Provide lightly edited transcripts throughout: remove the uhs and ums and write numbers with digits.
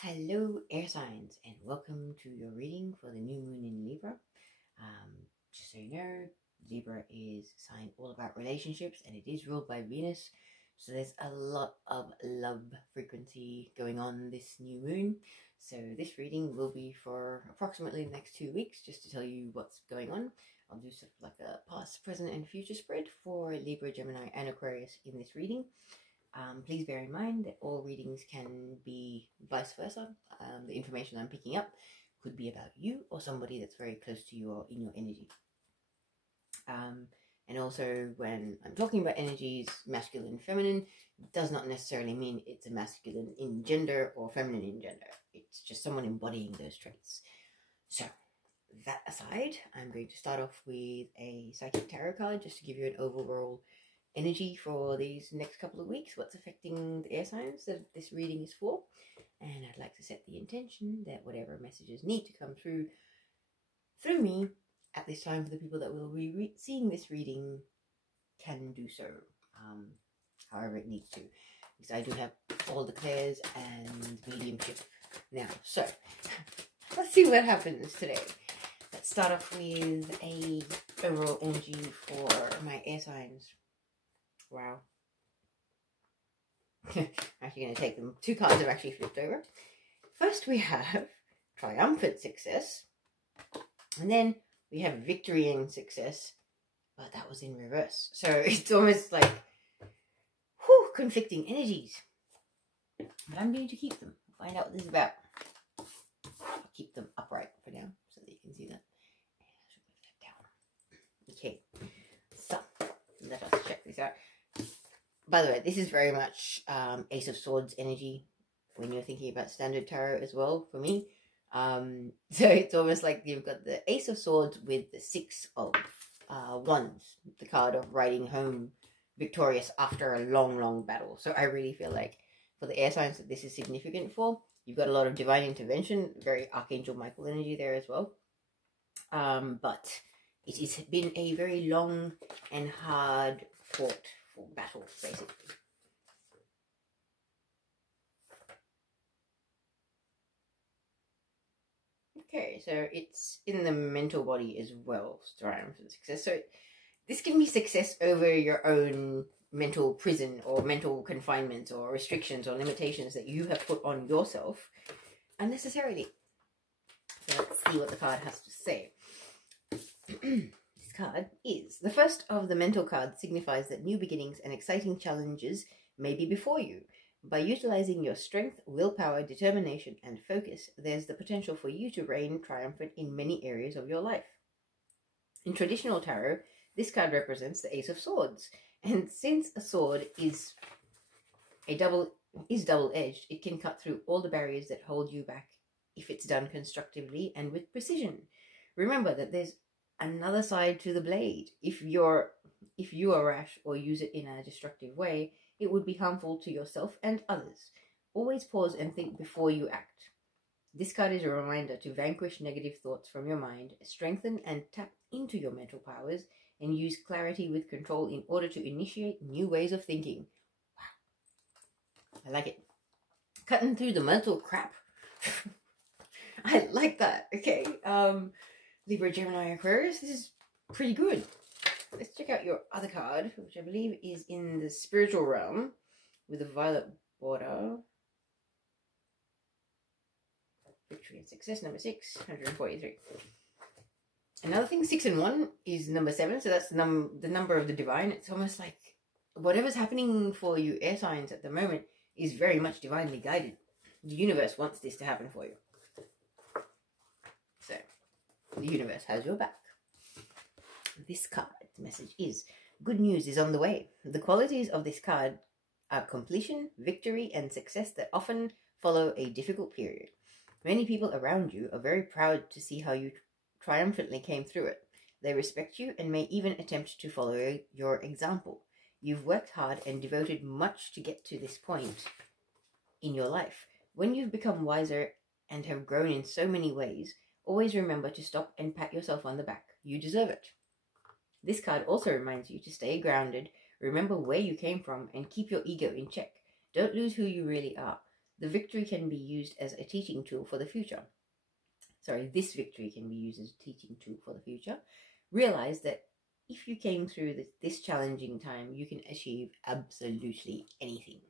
Hello, air signs, and welcome to your reading for the new moon in Libra. Just so you know, Libra is a sign all about relationships, and it is ruled by Venus. So there's a lot of love frequency going on this new moon. So this reading will be for approximately the next 2 weeks, just to tell you what's going on. I'll do sort of like a past, present, and future spread for Libra, Gemini, and Aquarius in this reading. Please bear in mind that all readings can be vice versa. The information I'm picking up could be about you or somebody that's very close to you or in your energy. And also, when I'm talking about energies, masculine and feminine, does not necessarily mean it's a masculine in gender or feminine in gender. It's just someone embodying those traits. So, that aside, I'm going to start off with a psychic tarot card just to give you an overall energy for these next couple of weeks, what's affecting the air signs that this reading is for. And I'd like to set the intention that whatever messages need to come through me at this time for the people that will be seeing this reading can do so, however it needs to, because I do have all the clairs and mediumship now. So let's see what happens today. Let's start off with a overall energy for my air signs. Wow. I'm actually going to take them. 2 cards have actually flipped over. First we have triumphant success. And then we have victory and success. But that was in reverse. So it's almost like conflicting energies. But I'm going to keep them. Find out what this is about. I'll keep them upright for now so that you can see that. And I should move that down. Okay. So let us check this out. By the way, this is very much Ace of Swords energy when you're thinking about standard tarot as well, for me. So it's almost like you've got the Ace of Swords with the 6 of Wands, the card of riding home victorious after a long, long battle. So I really feel like for the air signs that this is significant for, you've got a lot of divine intervention, very Archangel Michael energy there as well. But it has been a very long and hard fought battle, basically. Okay, so it's in the mental body as well, triumphant success. So this can be success over your own mental prison or mental confinements or restrictions or limitations that you have put on yourself unnecessarily. So let's see what the card has to say. Card is the first of the mental cards, signifies that new beginnings and exciting challenges may be before you. By utilizing your strength, willpower, determination, and focus, there's the potential for you to reign triumphant in many areas of your life. In traditional tarot, this card represents the Ace of Swords, and since a sword is double-edged, it can cut through all the barriers that hold you back if it's done constructively and with precision. Remember that there's another side to the blade. If you are rash or use it in a destructive way, it would be harmful to yourself and others. Always pause and think before you act. This card is a reminder to vanquish negative thoughts from your mind, strengthen and tap into your mental powers, and use clarity with control in order to initiate new ways of thinking. Wow. I like it. Cutting through the mental crap. I like that. Okay. Libra, Gemini, Aquarius, this is pretty good. Let's check out your other card, which I believe is in the spiritual realm with a violet border. Victory and success, number 6, 143. Another thing, 6 and 1 is number 7, so that's the number of the divine. It's almost like whatever's happening for you air signs at the moment is very much divinely guided. The universe wants this to happen for you. So the universe has your back. This card's message is, good news is on the way. The qualities of this card are completion, victory, and success that often follow a difficult period. Many people around you are very proud to see how you triumphantly came through it. They respect you and may even attempt to follow your example. You've worked hard and devoted much to get to this point in your life. When you've become wiser and have grown in so many ways, always remember to stop and pat yourself on the back. You deserve it. This card also reminds you to stay grounded, remember where you came from, and keep your ego in check. Don't lose who you really are. The victory can be used as a teaching tool for the future. Sorry, this victory can be used as a teaching tool for the future. Realize that if you came through this challenging time, you can achieve absolutely anything.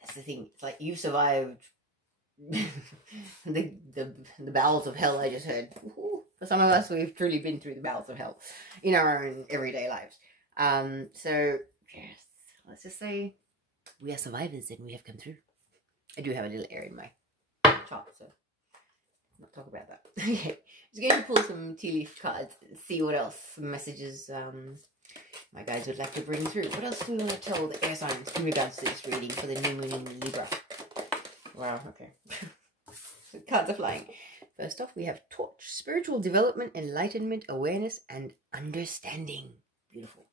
That's the thing. It's like you've survived the bowels of hell, I just heard. For some of us, we've truly been through the bowels of hell in our own everyday lives. So, yes, let's just say we are survivors and we have come through. I do have a little error in my chart, so let's not talk about that. Okay, I'm just going to pull some tea leaf cards and see what else messages my guides would like to bring through. What else do we want to tell the air signs in regards to this reading for the new moon in Libra? Wow, okay. So cards are flying. First off, we have Torch. Spiritual development, enlightenment, awareness, and understanding. Beautiful.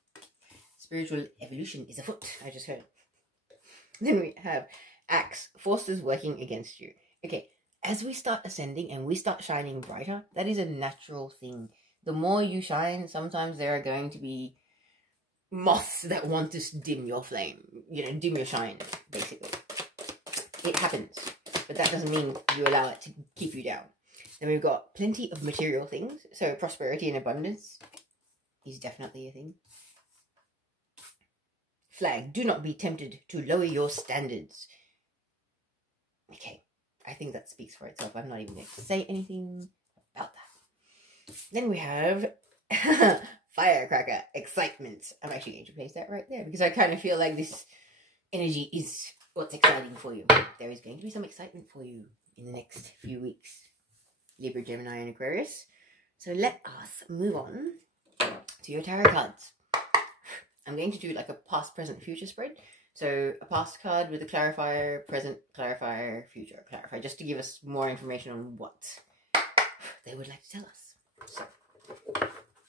Spiritual evolution is afoot, I just heard. Then we have Axe. Forces working against you. Okay, as we start ascending and we start shining brighter, that is a natural thing. The more you shine, sometimes there are going to be moths that want to dim your flame. You know, dim your shine, basically. It happens, but that doesn't mean you allow it to keep you down. Then we've got plenty of material things, so prosperity and abundance is definitely a thing. Flag, do not be tempted to lower your standards. Okay, I think that speaks for itself. I'm not even going to say anything about that. Then we have Firecracker, excitement. I'm actually going to place that right there because I kind of feel like this energy is what's exciting for you. There is going to be some excitement for you in the next few weeks. Libra, Gemini, and Aquarius. So let us move on to your tarot cards. I'm going to do like a past, present, future spread. So a past card with a clarifier, present clarifier, future clarifier, just to give us more information on what they would like to tell us. So,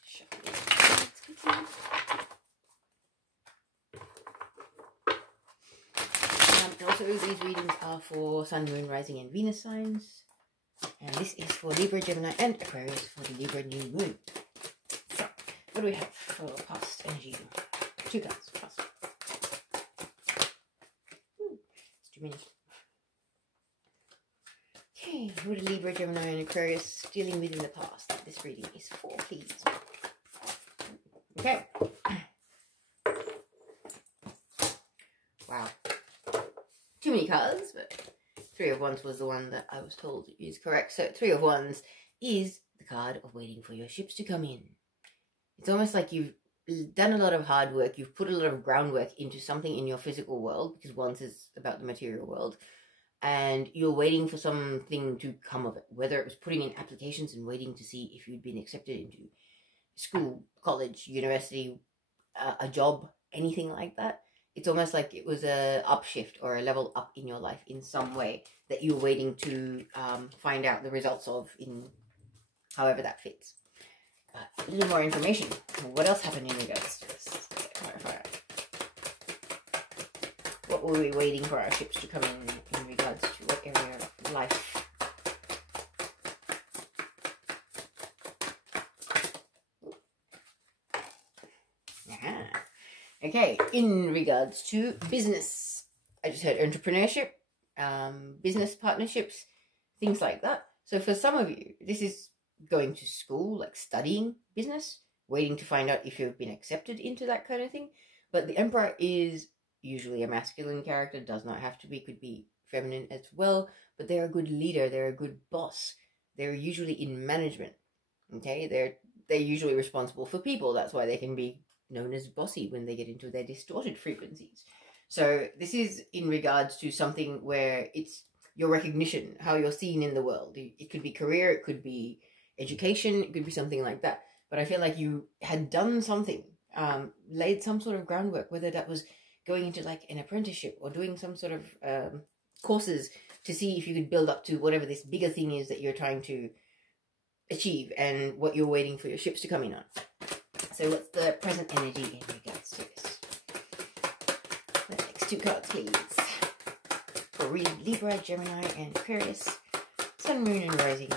shuffle these cards. Also, these readings are for Sun, Moon, Rising, and Venus signs. And this is for Libra, Gemini, and Aquarius for the Libra new moon. So, what do we have for past energy? 2 cards. Past. It's too many. Okay, what are Libra, Gemini, and Aquarius dealing with in the past that this reading is for, please? Okay. Wow. Too many cards, but 3 of Wands was the one that I was told is correct. So 3 of Wands is the card of waiting for your ships to come in. It's almost like you've done a lot of hard work. You've put a lot of groundwork into something in your physical world, because Wands is about the material world. And you're waiting for something to come of it. Whether it was putting in applications and waiting to see if you'd been accepted into school, college, university, a job, anything like that. It's almost like it was a upshift or a level up in your life in some way that you're waiting to find out the results of in however that fits. A little more information. What else happened in regards to this? What were we waiting for our ships to come in regards to what area of life? Okay, in regards to business, I just heard entrepreneurship, business partnerships, things like that. So for some of you, this is going to school, like studying business, waiting to find out if you've been accepted into that kind of thing. But the Emperor is usually a masculine character, does not have to be, could be feminine as well. But they're a good leader, they're a good boss. They're usually in management, okay? They're usually responsible for people. That's why they can be known as bossy when they get into their distorted frequencies. So this is in regards to something where it's your recognition, how you're seen in the world. It could be career, it could be education, it could be something like that. But I feel like you had done something, laid some sort of groundwork, whether that was going into like an apprenticeship or doing some sort of courses to see if you could build up to whatever this bigger thing is that you're trying to achieve and what you're waiting for your ships to come in on. So what's the present energy in regards to this? The next 2 cards, please. For Libra, Gemini, and Aquarius. Sun, Moon, and Rising.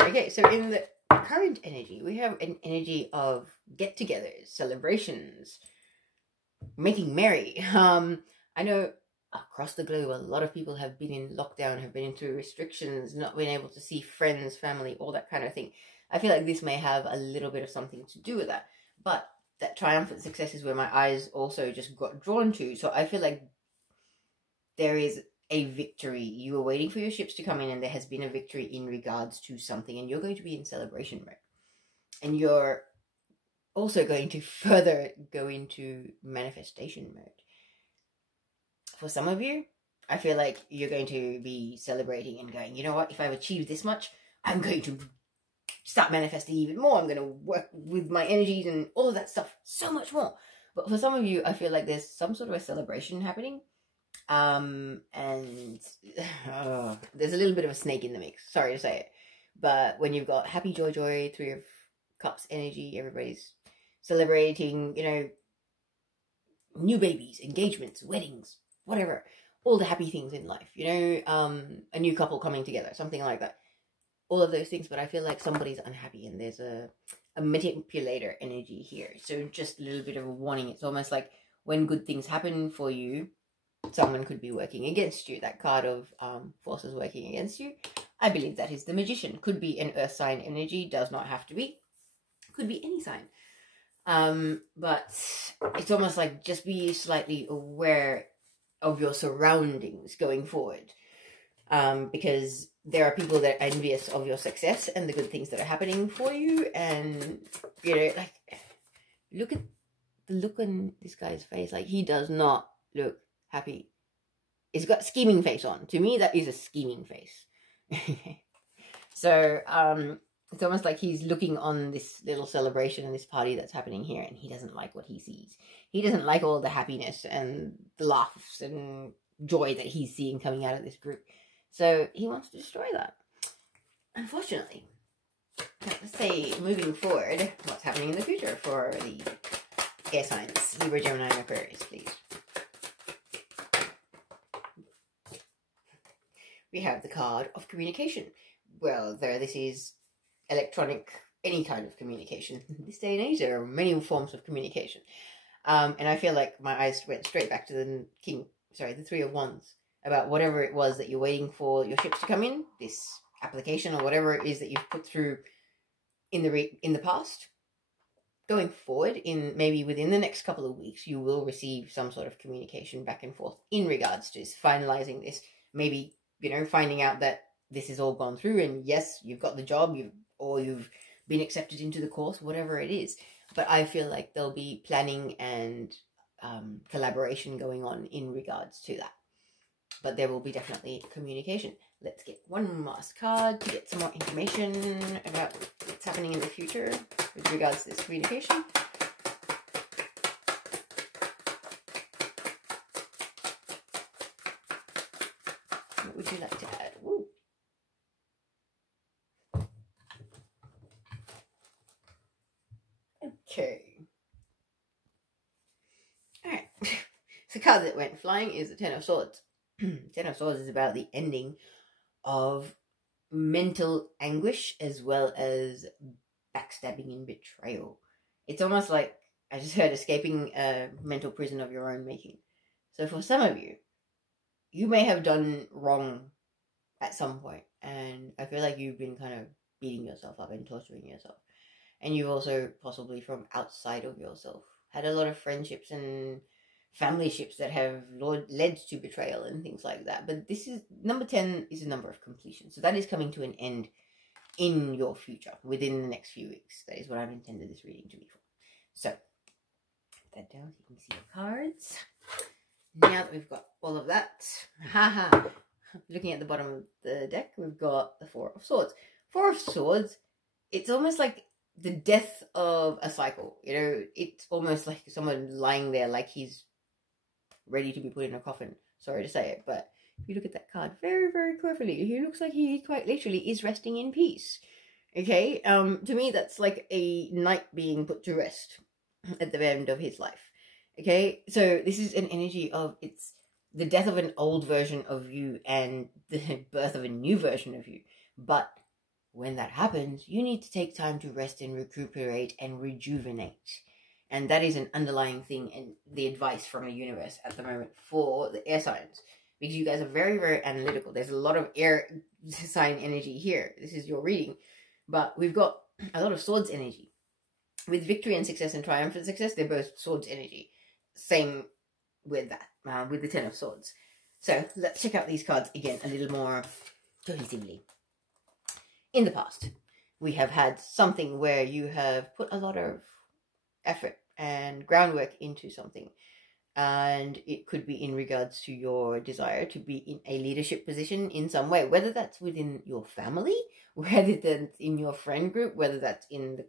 Okay, so in the current energy, we have an energy of get-togethers, celebrations, making merry. I know across the globe, a lot of people have been in lockdown, have been through restrictions, not been able to see friends, family, all that kind of thing. I feel like this may have a little bit of something to do with that. But that triumphant success is where my eyes also just got drawn to. So I feel like there is a victory. You were waiting for your ships to come in, and there has been a victory in regards to something, and you're going to be in celebration mode. And you're also going to further go into manifestation mode. For some of you, I feel like you're going to be celebrating and going, you know what, if I've achieved this much, I'm going to start manifesting even more. I'm going to work with my energies and all of that stuff so much more. But for some of you, I feel like there's some sort of a celebration happening. And there's a little bit of a snake in the mix. Sorry to say it. But when you've got happy, joy, joy, 3 of Cups energy, everybody's celebrating, you know, new babies, engagements, weddings, whatever, all the happy things in life, you know, a new couple coming together, something like that, all of those things. But I feel like somebody's unhappy, and there's a manipulator energy here. So just a little bit of a warning. It's almost like when good things happen for you, someone could be working against you. That card of forces working against you, I believe that is the Magician. Could be an earth sign energy, does not have to be, could be any sign. But it's almost like just be slightly aware of your surroundings going forward, because there are people that are envious of your success and the good things that are happening for you. And you know, like, look at the look on this guy's face. Like, he does not look happy. He's got a scheming face on. To me, that is a scheming face. So it's almost like he's looking on this little celebration and this party that's happening here, and he doesn't like what he sees. He doesn't like all the happiness and the laughs and joy that he's seeing coming out of this group. So he wants to destroy that. Unfortunately. Now, let's say, moving forward, what's happening in the future for the air signs? Libra, Gemini, and Aquarius, please. We have the card of communication. Well, this is electronic, any kind of communication. This day and age, there are many forms of communication. And I feel like my eyes went straight back to the the 3 of Wands, about whatever it was that you're waiting for your ships to come in, this application or whatever it is that you've put through in the past. Going forward, in maybe within the next couple of weeks, you will receive some sort of communication back and forth in regards to this, finalizing this, maybe, you know, finding out that this has all gone through, and yes, you've got the job, you've been accepted into the course, whatever it is. But I feel like there'll be planning and collaboration going on in regards to that. But there will be definitely communication. Let's get one last card to get some more information about what's happening in the future with regards to this communication. What would you like to add? Woo. Okay. Alright. So the card that went flying is the Ten of Swords. Ten of Swords is about the ending of mental anguish as well as backstabbing and betrayal. It's almost like, I just heard, escaping a mental prison of your own making. So for some of you, you may have done wrong at some point, and I feel like you've been kind of beating yourself up and torturing yourself. And you've also, possibly from outside of yourself, had a lot of friendships and family ships that have led to betrayal and things like that. But this is, number 10 is a number of completion. So that is coming to an end in your future, within the next few weeks. That is what I've intended this reading to be for. So, put that down so you can see the cards. Now that we've got all of that, looking at the bottom of the deck, we've got the Four of Swords. Four of Swords, it's almost like the death of a cycle. You know, it's almost like someone lying there like he's ready to be put in a coffin. Sorry to say it, but if you look at that card very, very carefully, he looks like he quite literally is resting in peace. Okay, to me, that's like a knight being put to rest at the end of his life. Okay, so this is an energy of, it's the death of an old version of you and the birth of a new version of you. But when that happens, you need to take time to rest and recuperate and rejuvenate. And that is an underlying thing and the advice from the universe at the moment for the air signs. Because you guys are very, very analytical. There's a lot of air sign energy here. This is your reading. But we've got a lot of swords energy. With victory and success and triumphant success, they're both swords energy. Same with that, with the 10 of swords. So let's check out these cards again a little more cohesively. In the past, we have had something where you have put a lot of effort and groundwork into something. And it could be in regards to your desire to be in a leadership position in some way, whether that's within your family, whether that's in your friend group, whether that's in the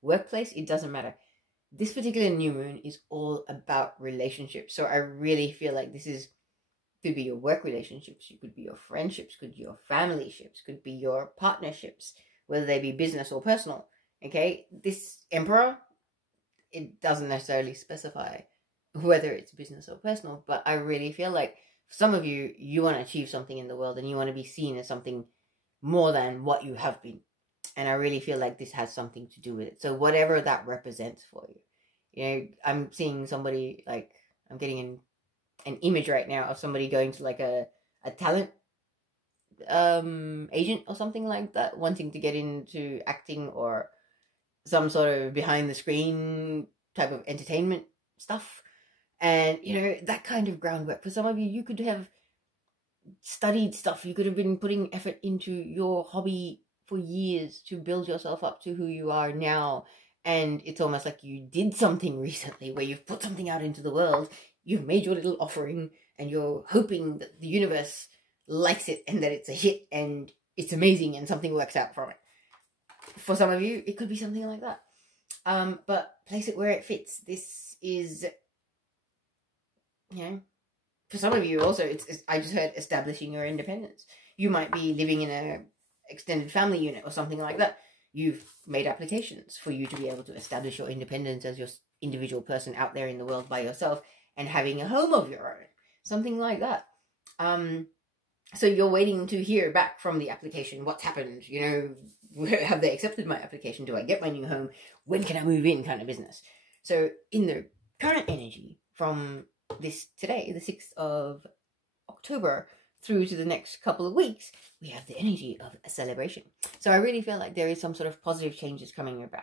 workplace, it doesn't matter. This particular new moon is all about relationships. So I really feel like this could be your work relationships, it could be your friendships, could be your family ships, could be your partnerships, whether they be business or personal. Okay, this Emperor, it doesn't necessarily specify whether it's business or personal, but I really feel like for some of you, you want to achieve something in the world and you want to be seen as something more than what you have been. And I really feel like this has something to do with it. So whatever that represents for you. You know, I'm seeing somebody, like, I'm getting an image right now of somebody going to like a talent agent or something like that, wanting to get into acting or some sort of behind the screen type of entertainment stuff. And, you know, that kind of groundwork. For some of you, you could have studied stuff. You could have been putting effort into your hobby for years to build yourself up to who you are now. And it's almost like you did something recently where you've put something out into the world. You've made your little offering and you're hoping that the universe likes it and that it's a hit and it's amazing and something works out from it. For some of you, it could be something like that. But place it where it fits. This is, you know, for some of you also, it's I just heard establishing your independence. You might be living in a extended family unit or something like that. You've made applications for you to be able to establish your independence as your individual person out there in the world by yourself and having a home of your own, something like that. So you're waiting to hear back from the application. What's happened? You know, have they accepted my application? Do I get my new home? When can I move in? Kind of business. So in the current energy from this today, the 6th of October, through to the next couple of weeks, we have the energy of a celebration. So I really feel like there is some sort of positive changes coming about.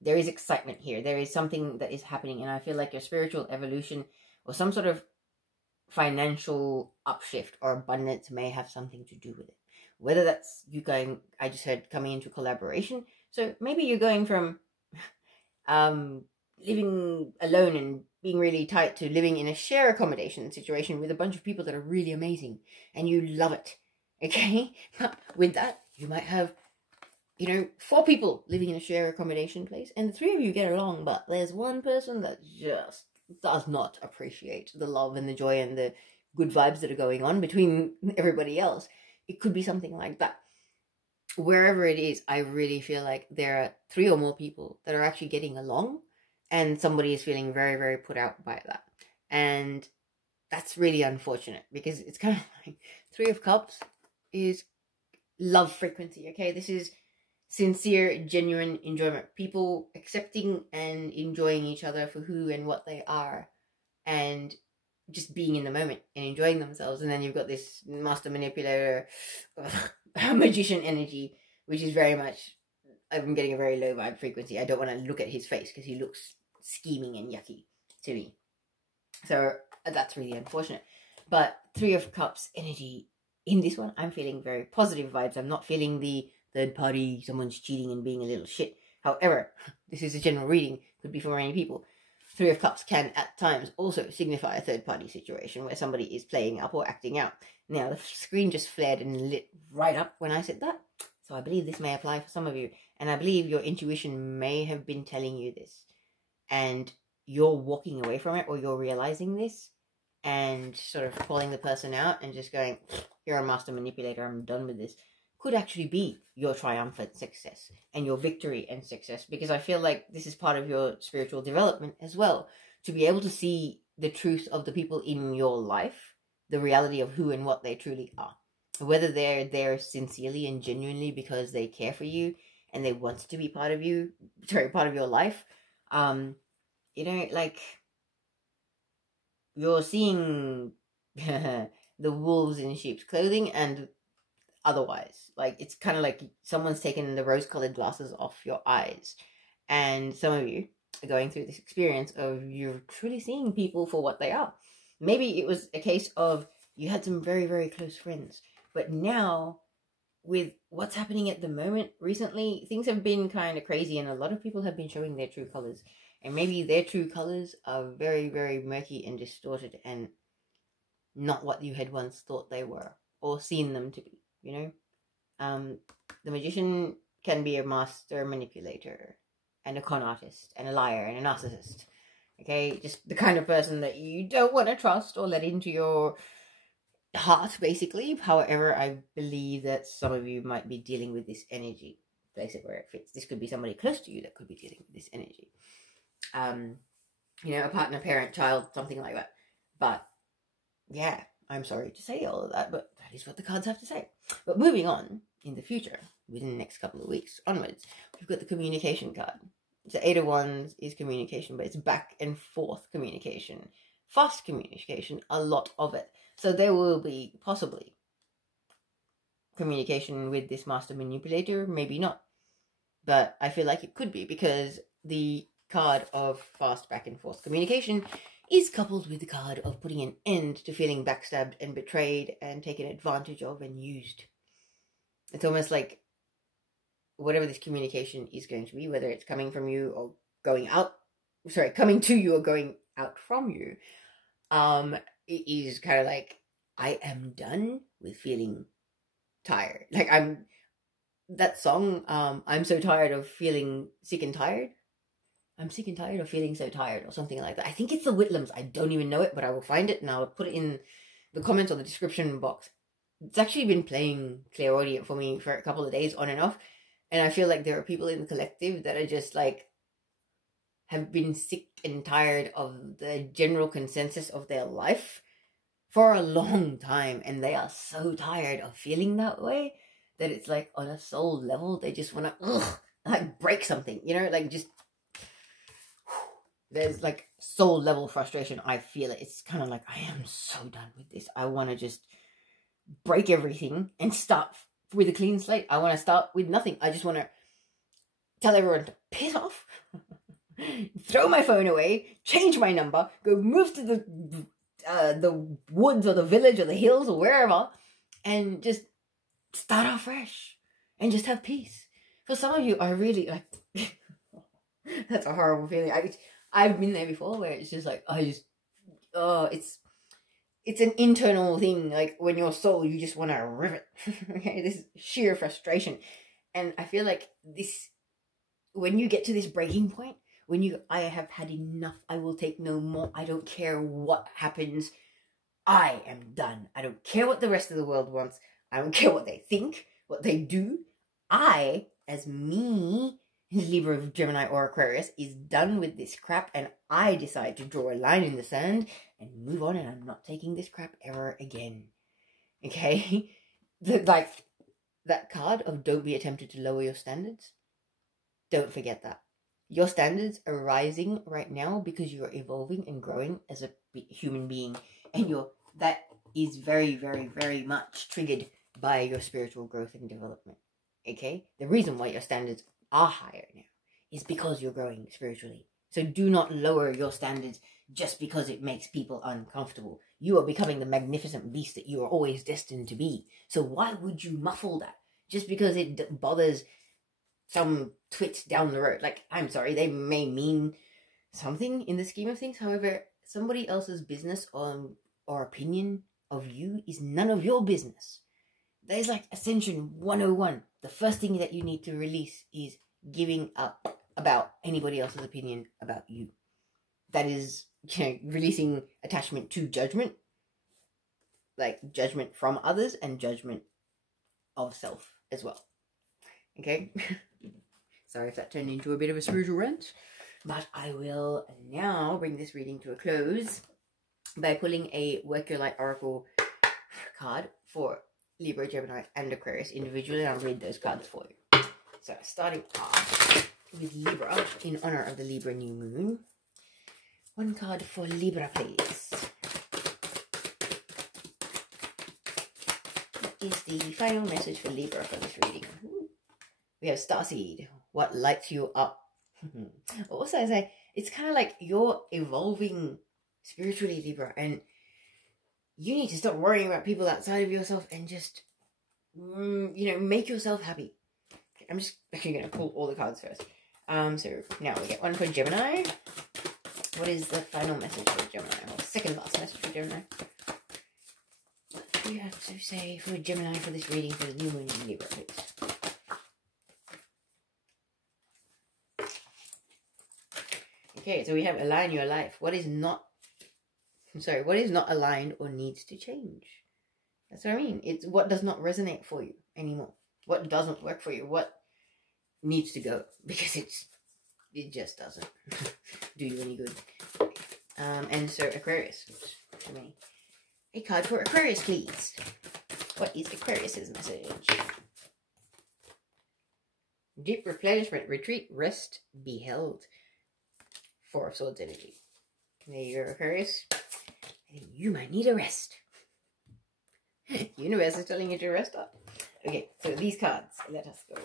There is excitement here. There is something that is happening. And I feel like your spiritual evolution or some sort of financial upshift or abundance may have something to do with it. Whether that's you going, I just heard, coming into collaboration. So maybe you're going from living alone and being really tight to living in a share accommodation situation with a bunch of people that are really amazing and you love it. Okay? With that, you might have, you know, 4 people living in a share accommodation place and the 3 of you get along, but there's one person that just does not appreciate the love and the joy and the good vibes that are going on between everybody else. It could be something like that. Wherever it is, I really feel like there are 3 or more people that are actually getting along and somebody is feeling very, very put out by that. And that's really unfortunate because it's kind of like 3 of Cups is love frequency, okay? This is sincere, genuine enjoyment. People accepting and enjoying each other for who and what they are and just being in the moment and enjoying themselves. And then you've got this master manipulator, magician energy, which is very much, I'm getting a very low vibe frequency. I don't want to look at his face because he looks scheming and yucky to me. So that's really unfortunate. But 3 of Cups energy in this one, I'm feeling very positive vibes. I'm not feeling the third party, someone's cheating and being a little shit. However, this is a general reading, could be for many people. 3 of Cups can at times also signify a third party situation where somebody is playing up or acting out. Now the screen just flared and lit right up when I said that. So I believe this may apply for some of you. And I believe your intuition may have been telling you this. And you're walking away from it or you're realizing this and sort of calling the person out and just going, you're a master manipulator, I'm done with this, could actually be your triumphant success and your victory and success. Because I feel like this is part of your spiritual development as well. To be able to see the truth of the people in your life, the reality of who and what they truly are. Whether they're there sincerely and genuinely because they care for you and they want to be part of you, part of your life, You know, like, you're seeing the wolves in sheep's clothing and otherwise. Like, it's kind of like someone's taken the rose-colored glasses off your eyes. And some of you are going through this experience of you're truly seeing people for what they are. Maybe it was a case of you had some very, very close friends. But now, with what's happening at the moment recently, things have been kind of crazy and a lot of people have been showing their true colors. And maybe their true colors are very, very murky and distorted and not what you had once thought they were or seen them to be, you know? The magician can be a master manipulator and a con artist and a liar and a narcissist. Okay? Just the kind of person that you don't want to trust or let into your heart, basically. However, I believe that some of you might be dealing with this energy. Place it where it fits. This could be somebody close to you that could be dealing with this energy. You know, a partner, parent, child, something like that. But yeah, I'm sorry to say all of that, but that is what the cards have to say. But moving on in the future, within the next couple of weeks onwards, we've got the communication card. The Eight of Wands is communication, but it's back and forth communication. Fast communication, a lot of it. So there will be possibly communication with this master manipulator, maybe not. But I feel like it could be because the card of fast back and forth communication is coupled with the card of putting an end to feeling backstabbed and betrayed and taken advantage of and used. It's almost like whatever this communication is going to be, whether it's coming from you or coming to you or going out from you, it is kind of like, I am done with feeling tired. Like, that song, I'm so tired of feeling sick and tired. I'm sick and tired of feeling so tired, or something like that. I think it's the Whitlams. I don't even know it, but I will find it and I'll put it in the comments or the description box. It's actually been playing clairaudient for me for a couple of days on and off. And I feel like there are people in the collective that are just like, have been sick and tired of the general consensus of their life for a long time. And they are so tired of feeling that way that it's like on a soul level, they just want to, like, break something, you know, like just, there's like soul level frustration. I feel it. It's kind of like, I am so done with this. I want to just break everything and start with a clean slate. I want to start with nothing. I just want to tell everyone to piss off, throw my phone away, change my number, go move to the woods or the village or the hills or wherever, and just start off fresh and just have peace. For some of you, I really like, that's a horrible feeling. I've been there before where it's just like, it's an internal thing. Like, when your soul, you just want to rip it. Okay, this sheer frustration. And I feel like this, when you get to this breaking point, I have had enough, I will take no more, I don't care what happens, I am done. I don't care what the rest of the world wants. I don't care what they think, what they do. I, as me, Libra, Gemini, or Aquarius, is done with this crap, and I decide to draw a line in the sand and move on, and I'm not taking this crap ever again. Okay? That card of don't be tempted to lower your standards. Don't forget that. Your standards are rising right now because you are evolving and growing as a human being, and that is very, very, very much triggered by your spiritual growth and development. Okay? The reason why your standards are higher now is because you're growing spiritually. So do not lower your standards just because it makes people uncomfortable. You are becoming the magnificent beast that you are always destined to be. So why would you muffle that just because it bothers some twit down the road? Like, I'm sorry, they may mean something in the scheme of things. However, somebody else's business or opinion of you is none of your business. There's like Ascension 101. The first thing that you need to release is giving up about anybody else's opinion about you. That is, releasing attachment to judgment. Like judgment from others and judgment of self as well. Okay? Sorry if that turned into a bit of a spiritual rant. But I will now bring this reading to a close by pulling a Work Your Light Oracle card for Libra, Gemini, and Aquarius individually, and I'll read those cards for you. So, starting off with Libra, in honor of the Libra new moon, One card for Libra, please. What is the final message for Libra for this reading? We have Starseed. What lights you up? Also, I say, it's kind of like you're evolving spiritually, Libra, and you need to stop worrying about people outside of yourself and just, make yourself happy. Okay, I'm just actually going to pull all the cards first. So now we get one for Gemini. What is the final message for Gemini? Or second last message for Gemini? What do you have to say for Gemini for this reading for the new moon in Libra, please? Okay, so we have align your life. What is not aligned or needs to change? That's what I mean. It's what does not resonate for you anymore. What doesn't work for you. What needs to go. Because it just doesn't do you any good. And so Aquarius. Too many. A card for Aquarius, please. What is Aquarius's message? Deep replenishment, retreat, rest, be held. Four of Swords energy. There you go, Aquarius. I think you might need a rest. Universe is telling you to rest up. Okay, so these cards, let us go.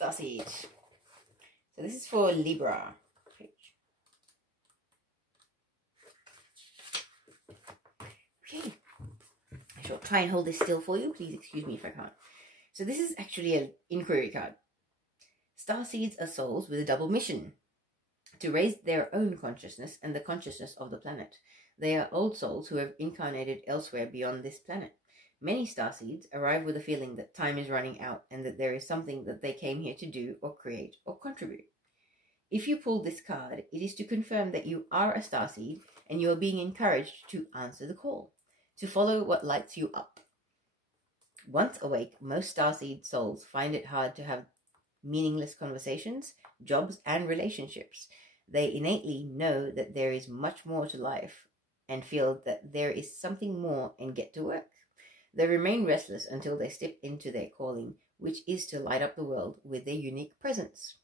Starseed. So this is for Libra. Okay. I shall try and hold this still for you. Please excuse me if I can't. So this is actually an inquiry card. Starseeds are souls with a double mission. To raise their own consciousness and the consciousness of the planet. They are old souls who have incarnated elsewhere beyond this planet. Many starseeds arrive with a feeling that time is running out and that there is something that they came here to do or create or contribute. If you pull this card, it is to confirm that you are a starseed and you are being encouraged to answer the call, to follow what lights you up. Once awake, most starseed souls find it hard to have meaningless conversations, jobs, and relationships. They innately know that there is much more to life and feel that there is something more and get to work. They remain restless until they step into their calling, which is to light up the world with their unique presence.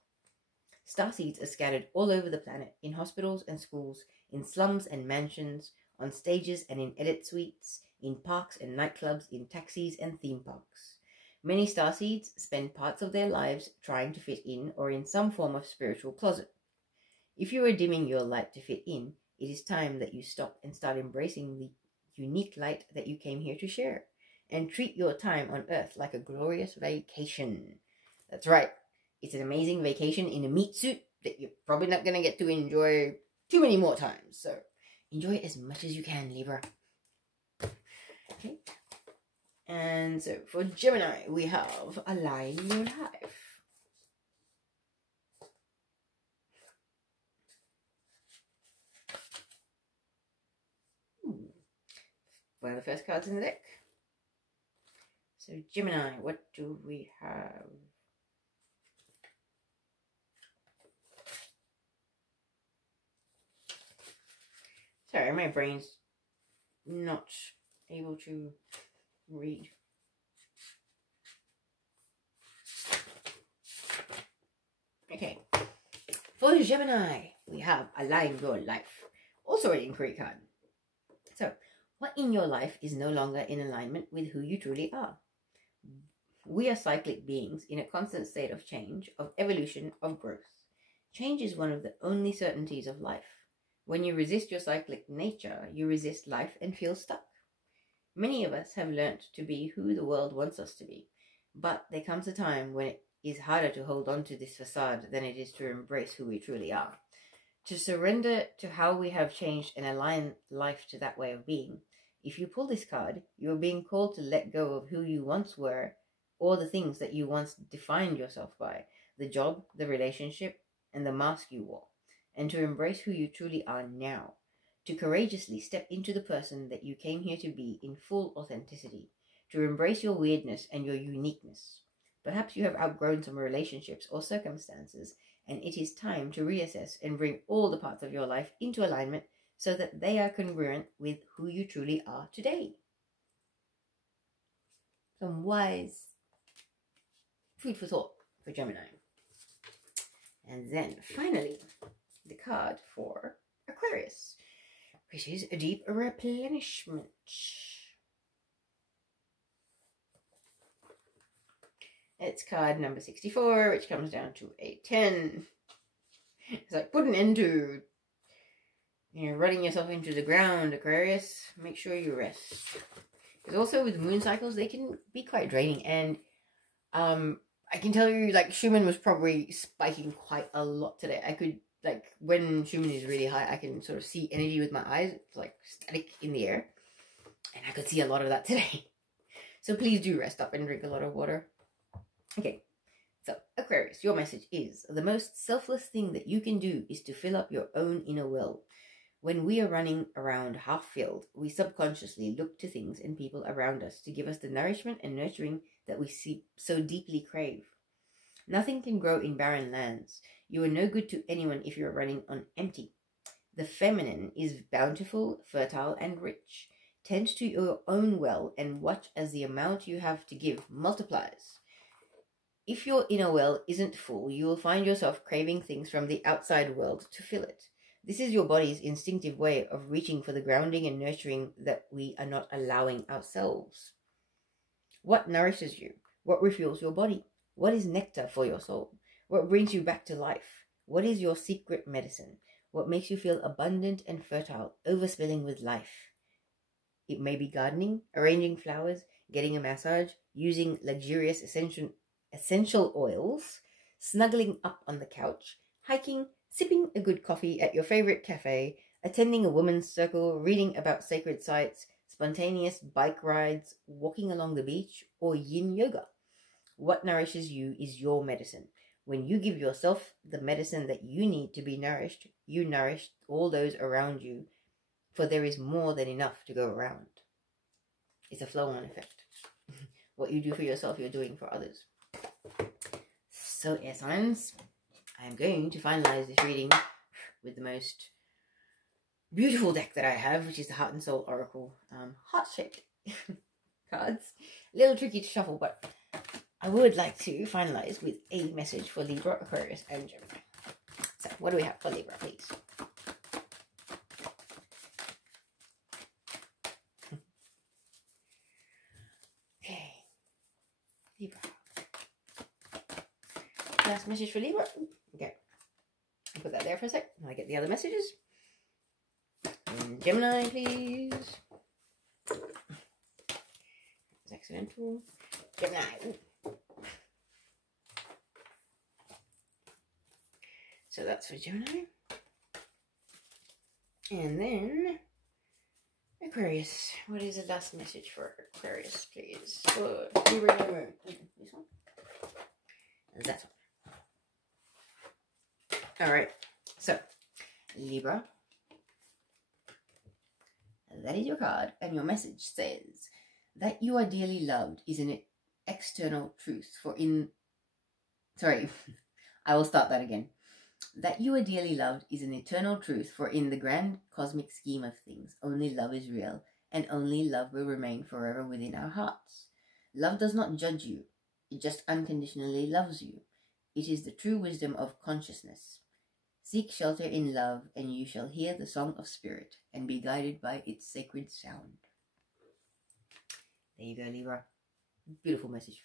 Starseeds are scattered all over the planet, in hospitals and schools, in slums and mansions, on stages and in edit suites, in parks and nightclubs, in taxis and theme parks. Many starseeds spend parts of their lives trying to fit in or in some form of spiritual closet. If you are dimming your light to fit in, it is time that you stop and start embracing the unique light that you came here to share, and treat your time on Earth like a glorious vacation. That's right. It's an amazing vacation in a meat suit that you're probably not going to get to enjoy too many more times. So enjoy it as much as you can, Libra. Okay. And so for Gemini, we have Align Your Life. One of the first cards in the deck. So Gemini, what do we have? Sorry, my brain's not able to read. Okay. For Gemini, we have Align Your Life. Also an inquiry card. So, what in your life is no longer in alignment with who you truly are? We are cyclic beings in a constant state of change, of evolution, of growth. Change is one of the only certainties of life. When you resist your cyclic nature, you resist life and feel stuck. Many of us have learnt to be who the world wants us to be, but there comes a time when it is harder to hold on to this facade than it is to embrace who we truly are. To surrender to how we have changed and align life to that way of being. If you pull this card, you are being called to let go of who you once were, or the things that you once defined yourself by, the job, the relationship, and the mask you wore, and to embrace who you truly are now, to courageously step into the person that you came here to be in full authenticity, to embrace your weirdness and your uniqueness. Perhaps you have outgrown some relationships or circumstances, and it is time to reassess and bring all the parts of your life into alignment so that they are congruent with who you truly are today. Some wise food for thought for Gemini. And then finally, the card for Aquarius, which is a deep replenishment. It's card number 64, which comes down to a 10. It's like put an end to, running yourself into the ground, Aquarius. Make sure you rest. Because also with moon cycles, they can be quite draining. And I can tell you, like, Schumann was probably spiking quite a lot today. I could, like, when Schumann is really high, I can sort of see energy with my eyes. It's like static in the air. And I could see a lot of that today. So please do rest up and drink a lot of water. Okay, so Aquarius, your message is, the most selfless thing that you can do is to fill up your own inner well. When we are running around half-filled, we subconsciously look to things and people around us to give us the nourishment and nurturing that we so deeply crave. Nothing can grow in barren lands. You are no good to anyone if you are running on empty. The feminine is bountiful, fertile, and rich. Tend to your own well and watch as the amount you have to give multiplies. If your inner well isn't full, you will find yourself craving things from the outside world to fill it. This is your body's instinctive way of reaching for the grounding and nurturing that we are not allowing ourselves. What nourishes you? What refuels your body? What is nectar for your soul? What brings you back to life? What is your secret medicine? What makes you feel abundant and fertile, overspilling with life? It may be gardening, arranging flowers, getting a massage, using luxurious essential oils, snuggling up on the couch, hiking, sipping a good coffee at your favorite cafe, attending a women's circle, reading about sacred sites, spontaneous bike rides, walking along the beach, or yin yoga. What nourishes you is your medicine. When you give yourself the medicine that you need to be nourished, you nourish all those around you, for there is more than enough to go around. It's a flow-on effect. What you do for yourself, you're doing for others. So, air signs, I am going to finalize this reading with the most beautiful deck that I have, which is the Heart and Soul Oracle heart-shaped cards. A little tricky to shuffle, but I would like to finalize with a message for Libra, Aquarius, and Gemini. So, what do we have for Libra, please? Okay, Libra. Last message for Libra. Okay, I'll put that there for a sec. I get the other messages. And Gemini, please. It's accidental. Gemini. Ooh. So that's for Gemini. And then Aquarius. What is the last message for Aquarius, please? Oh, Libra, this one. And that one. Alright, so Libra, that is your card, and your message says that you are dearly loved is an external truth, I will start that again. That you are dearly loved is an eternal truth, for in the grand cosmic scheme of things, only love is real, and only love will remain forever within our hearts. Love does not judge you, it just unconditionally loves you. It is the true wisdom of consciousness. Seek shelter in love, and you shall hear the song of spirit, and be guided by its sacred sound. There you go, Libra. Beautiful message.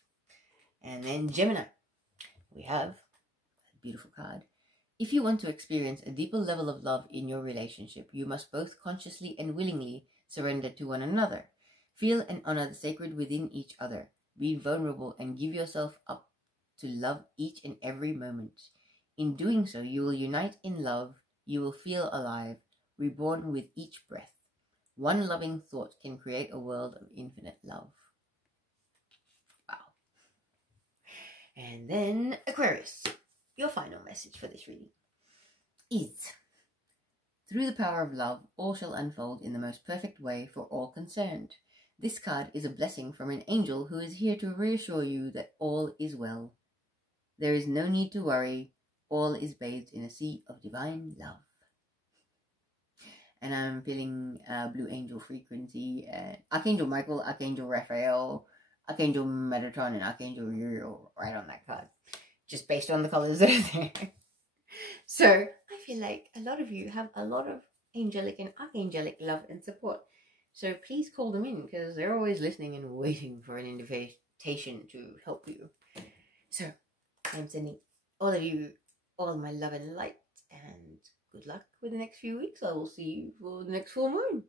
And then Gemini. We have a beautiful card. If you want to experience a deeper level of love in your relationship, you must both consciously and willingly surrender to one another. Feel and honor the sacred within each other. Be vulnerable and give yourself up to love each and every moment. In doing so, you will unite in love, you will feel alive, reborn with each breath. One loving thought can create a world of infinite love. Wow. And then Aquarius, your final message for this reading is, through the power of love, all shall unfold in the most perfect way for all concerned. This card is a blessing from an angel who is here to reassure you that all is well. There is no need to worry. All is bathed in a sea of divine love. And I'm feeling Blue Angel frequency, Archangel Michael, Archangel Raphael, Archangel Metatron, and Archangel Uriel right on that card. Just based on the colors that are there. So I feel like a lot of you have a lot of angelic and archangelic love and support. So please call them in, because they're always listening and waiting for an invitation to help you. So I'm sending all of you all my love and light, and good luck with the next few weeks. I will see you for the next full moon.